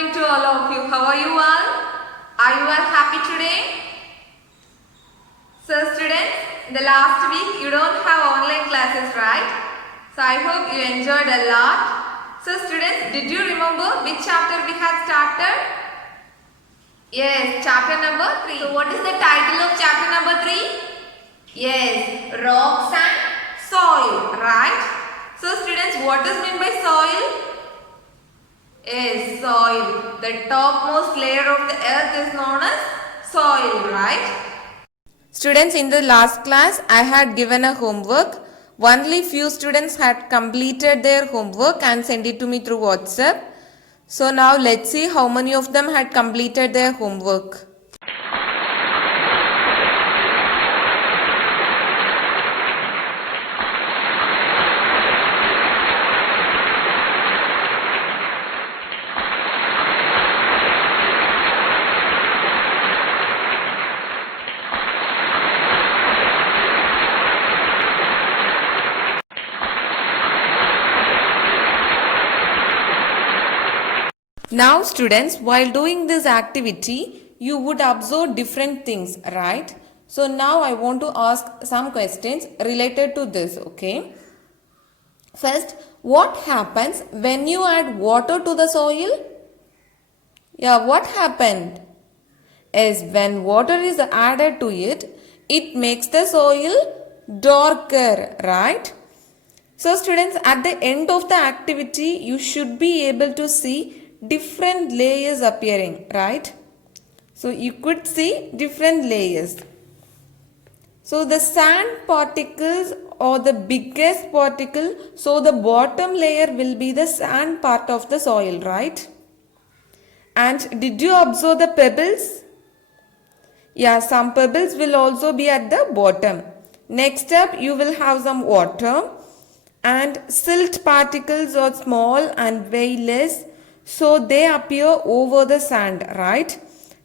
morning to all of you. How are you all? Are you all happy today? So students, in the last week you don't have online classes, right? So I hope you enjoyed a lot. So students, did you remember which chapter we had started? Yes, chapter number 3. So what is the title of chapter number 3? Yes, rocks and soil, right? So students, what is meant by soil? Yes, soil. The topmost layer of the earth is known as soil, right? Students, in the last class, I had given a homework. Only few students had completed their homework and sent it to me through WhatsApp. So now let's see how many of them had completed their homework. Now students, while doing this activity, you would observe different things, right? So now I want to ask some questions related to this, okay? First, what happens when you add water to the soil? Yeah, what happened? Is when water is added to it, it makes the soil darker, right? So students, at the end of the activity, you should be able to see different layers appearing, right? So you could see different layers. So the sand particles or the biggest particle, so the bottom layer will be the sand part of the soil, right? And did you observe the pebbles? Yeah, some pebbles will also be at the bottom. Next up, you will have some water, and silt particles are small and very less, so they appear over the sand, right?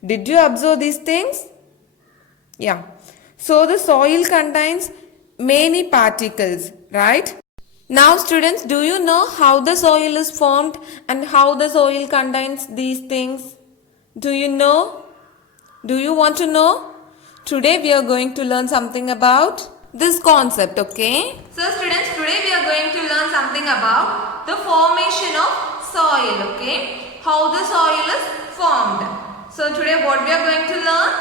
Did you observe these things? Yeah. So the soil contains many particles, right? Now students, do you know how the soil is formed and how the soil contains these things? Do you know? Do you want to know? Today we are going to learn something about this concept, okay? So students, today we are going to learn something about the formation of soil, okay? How the soil is formed. So today what we are going to learn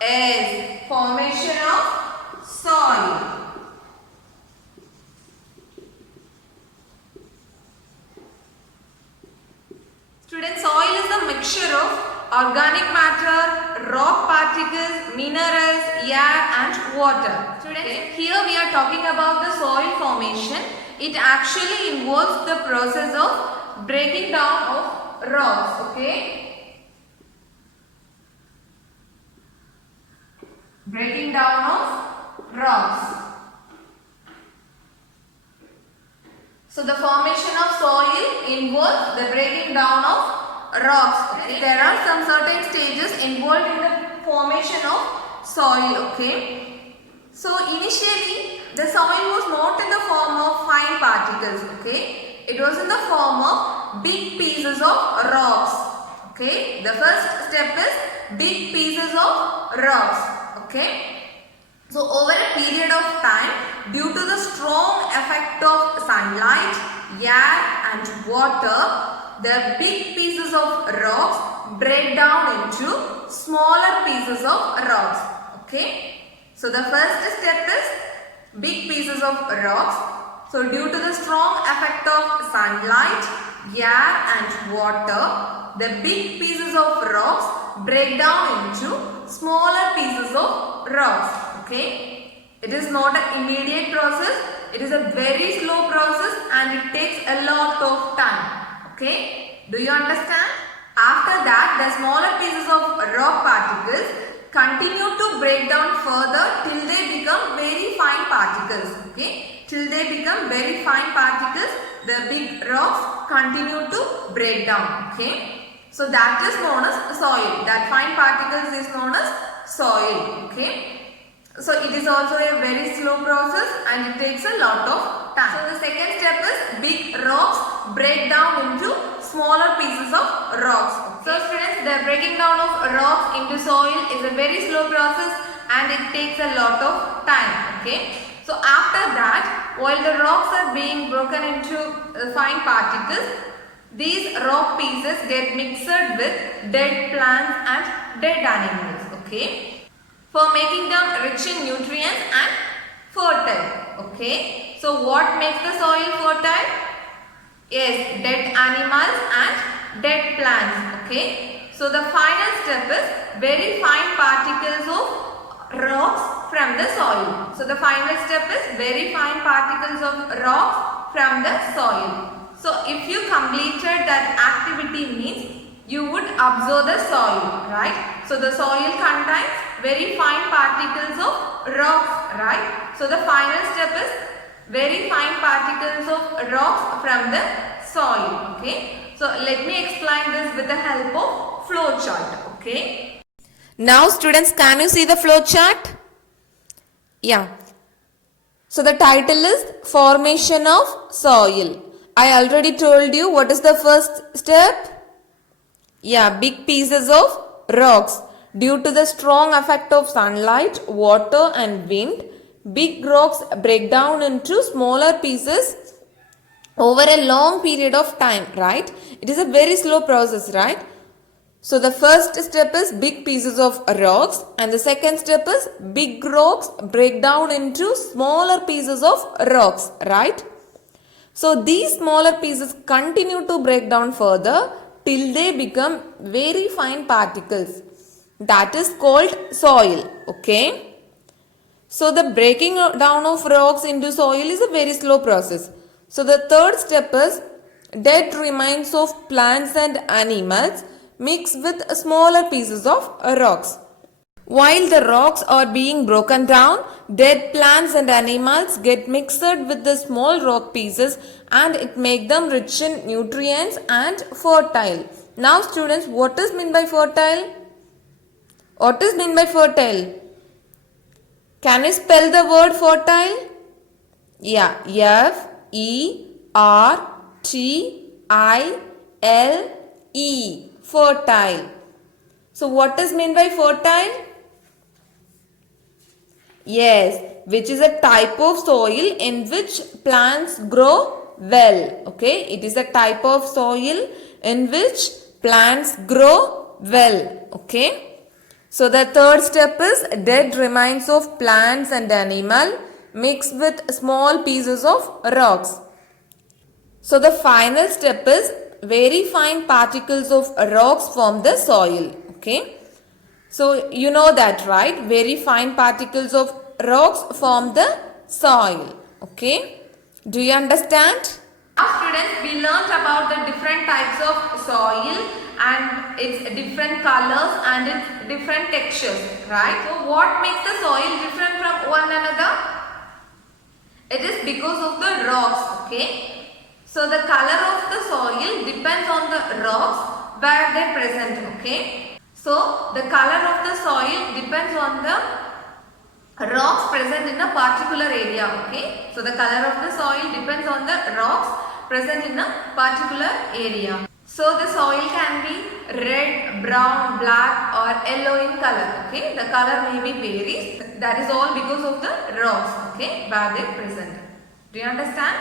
is formation of soil. Students, soil is a mixture of organic matter, rock particles, minerals, air and water. Students, here we are talking about the soil formation. It actually involves the process of breaking down of rocks, okay? Breaking down of rocks. So the formation of soil involves the breaking down of rocks. Okay? There are some certain stages involved in the formation of soil, okay? So initially the soil was not in the form of fine particles, okay? It was in the form of big pieces of rocks, okay? The first step is big pieces of rocks, okay? So over a period of time, due to the strong effect of sunlight, air and water, the big pieces of rocks break down into smaller pieces of rocks, okay? So the first step is big pieces of rocks. So due to the strong effect of sunlight, air and water, the big pieces of rocks break down into smaller pieces of rocks, okay? It is not an immediate process. It is a very slow process and it takes a lot of time, okay? Do you understand? After that, the smaller pieces of rock particles continue to break down further till they become very fine particles, okay? Till they become very fine particles, the big rocks continue to break down, okay? So that is known as soil. That fine particles is known as soil, okay? So it is also a very slow process and it takes a lot of time. So the second step is big rocks break down into smaller pieces of rocks. So students, the breaking down of rocks into soil is a very slow process and it takes a lot of time. Okay. So after that, while the rocks are being broken into fine particles, these rock pieces get mixed with dead plants and dead animals. Okay. For making them rich in nutrients and fertile. Okay. So what makes the soil fertile? Yes, dead animals and dead plants. Okay. So the final step is very fine particles of rocks from the soil. So the final step is very fine particles of rocks from the soil. So if you completed that activity means you would absorb the soil, right? So the soil contains very fine particles of rocks, right? So the final step is very fine particles of rocks from the soil. Okay. So let me explain this with the help of flow chart. Okay. Now students, can you see the flow chart? Yeah. So the title is Formation of Soil. I already told you what is the first step. Yeah, big pieces of rocks. Due to the strong effect of sunlight, water and wind, big rocks break down into smaller pieces over a long period of time, right? It is a very slow process, right? So the first step is big pieces of rocks and the second step is big rocks break down into smaller pieces of rocks, right? So these smaller pieces continue to break down further till they become very fine particles. That is called soil. Okay. So the breaking down of rocks into soil is a very slow process. So the third step is dead remains of plants and animals mixed with smaller pieces of rocks. While the rocks are being broken down, dead plants and animals get mixed with the small rock pieces and it makes them rich in nutrients and fertile. Now students, what is meant by fertile? What is meant by fertile? Can you spell the word fertile? Yeah, F-E-R-T-I-L-E, fertile. So what is meant by fertile? Yes, which is a type of soil in which plants grow well. Okay, it is a type of soil in which plants grow well. Okay. So the third step is dead remains of plants and animal mixed with small pieces of rocks. So the final step is very fine particles of rocks from the soil. Okay. So you know that, right? Very fine particles of rocks form the soil. Okay. Do you understand? Now students, we learnt about the different types of soil and its different colors and its different textures, right? So what makes the soil different from one another? It is because of the rocks, okay? So the color of the soil depends on the rocks where they present, okay? So the color of the soil depends on the rocks present in a particular area, okay? So the color of the soil depends on the rocks present in a particular area. So the soil can be red, brown, black or yellow in color, okay? The color may be varies. That is all because of the rocks, okay, where they present. Do you understand?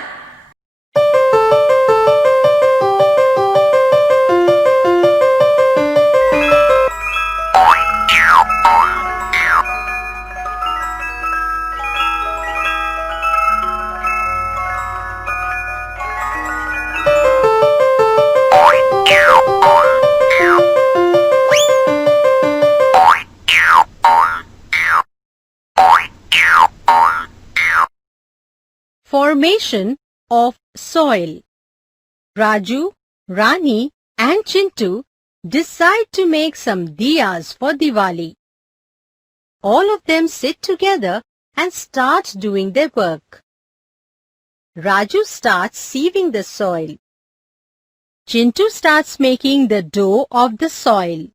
Formation of soil. Raju, Rani and Chintu decide to make some diyas for Diwali. All of them sit together and start doing their work. Raju starts sieving the soil. Chintu starts making the dough of the soil.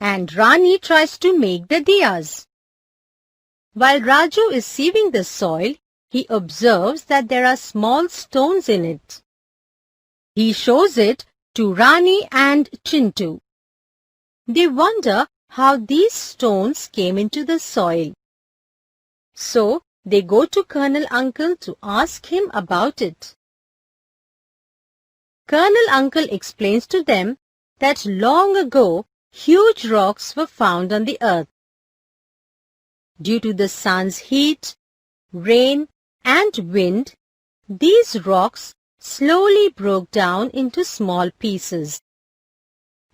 And Rani tries to make the diyas. While Raju is sieving the soil, he observes that there are small stones in it. He shows it to Rani and Chintu. They wonder how these stones came into the soil. So, they go to Colonel Uncle to ask him about it. Colonel Uncle explains to them that long ago, huge rocks were found on the earth. Due to the sun's heat, rain, and wind, these rocks slowly broke down into small pieces.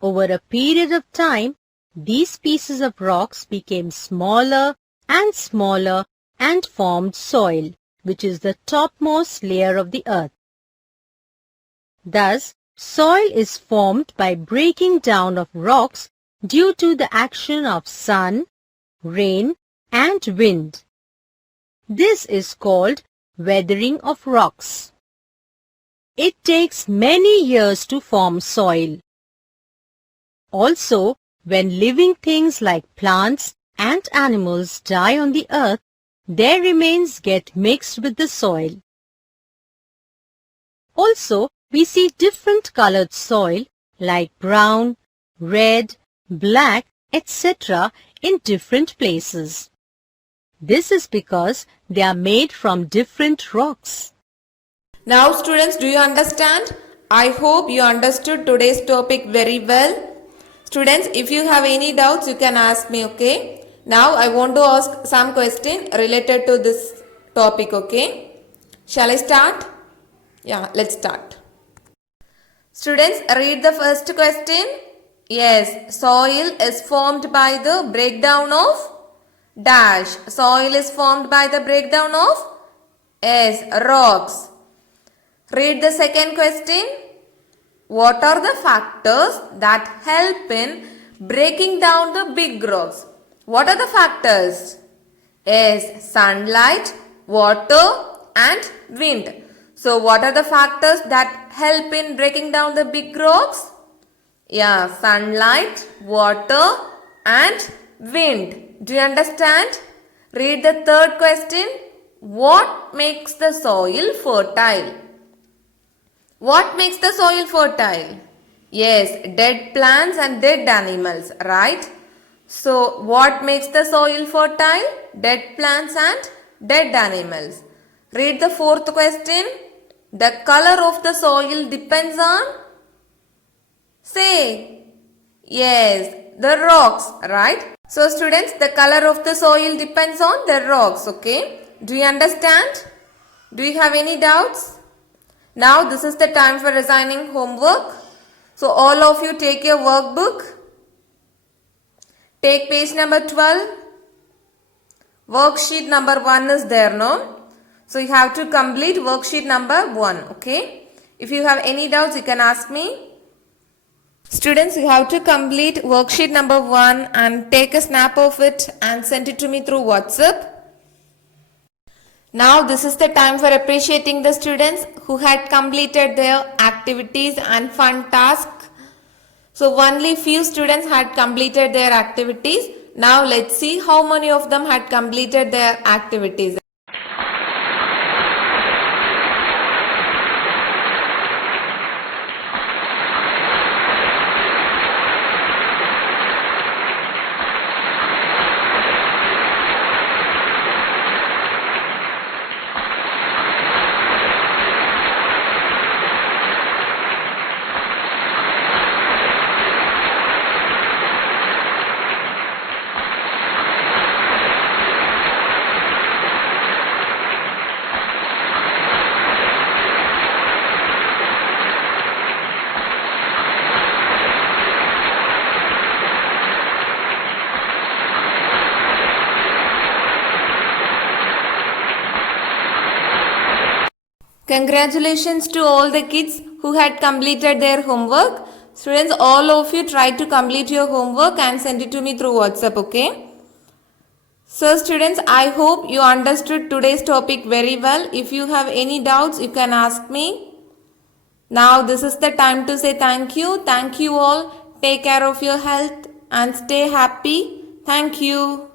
Over a period of time, these pieces of rocks became smaller and smaller and formed soil, which is the topmost layer of the earth. Thus, soil is formed by breaking down of rocks due to the action of sun, rain, and wind. This is called weathering of rocks. It takes many years to form soil. Also, when living things like plants and animals die on the earth, their remains get mixed with the soil. Also, we see different colored soil like brown, red, black, etc. in different places. This is because they are made from different rocks. Now students, do you understand? I hope you understood today's topic very well. Students, if you have any doubts, you can ask me, okay? Now I want to ask some question related to this topic, okay? Shall I start? Yeah, let's start. Students, read the first question. Yes, soil is formed by the breakdown of dash. Soil is formed by the breakdown of yes, rocks. Read the second question. What are the factors that help in breaking down the big rocks? What are the factors? Yes, sunlight, water and wind. So what are the factors that help in breaking down the big rocks? Yeah, sunlight, water and wind. Do you understand? Read the third question. What makes the soil fertile? What makes the soil fertile? Yes, dead plants and dead animals, right? So, what makes the soil fertile? Dead plants and dead animals. Read the fourth question. The color of the soil depends on? Say. Yes, the rocks, right? So, students, the color of the soil depends on the rocks, okay? Do you understand? Do you have any doubts? Now this is the time for assigning homework. So all of you take your workbook. Take page number 12. Worksheet number 1 is there, no? So you have to complete worksheet number 1, okay? If you have any doubts, you can ask me. Students, you have to complete worksheet number 1 and take a snap of it and send it to me through WhatsApp. Now this is the time for appreciating the students who had completed their activities and fun tasks. So only few students had completed their activities. Now let's see how many of them had completed their activities. Congratulations to all the kids who had completed their homework. Students, all of you try to complete your homework and send it to me through WhatsApp, okay? So students, I hope you understood today's topic very well. If you have any doubts, you can ask me. Now this is the time to say thank you. Thank you all. Take care of your health and stay happy. Thank you.